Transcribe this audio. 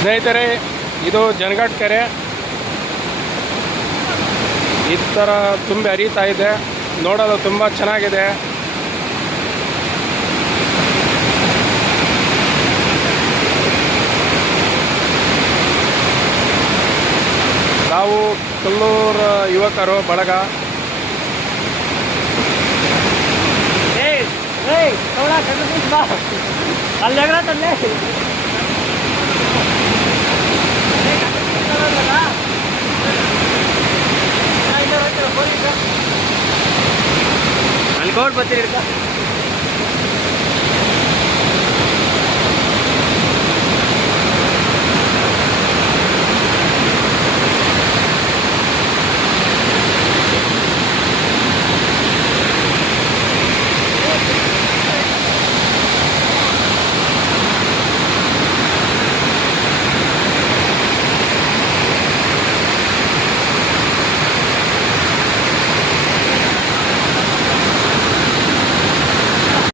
ಸ್ನೇಹಿತರೆ, ಇದು ಜನಗಟ್ ಕೆರೆ ಈ ಥರ ತುಂಬಿ ಹರಿತಾ ಇದೆ. ನೋಡಲು ತುಂಬ ಚೆನ್ನಾಗಿದೆ. ನಾವು ಕೊಲ್ಲೂರು ಯುವಕರು ಬಳಗ. ಅಲ್ಲಿ ಗೋಡ್ ಬರ್ತೀರಿ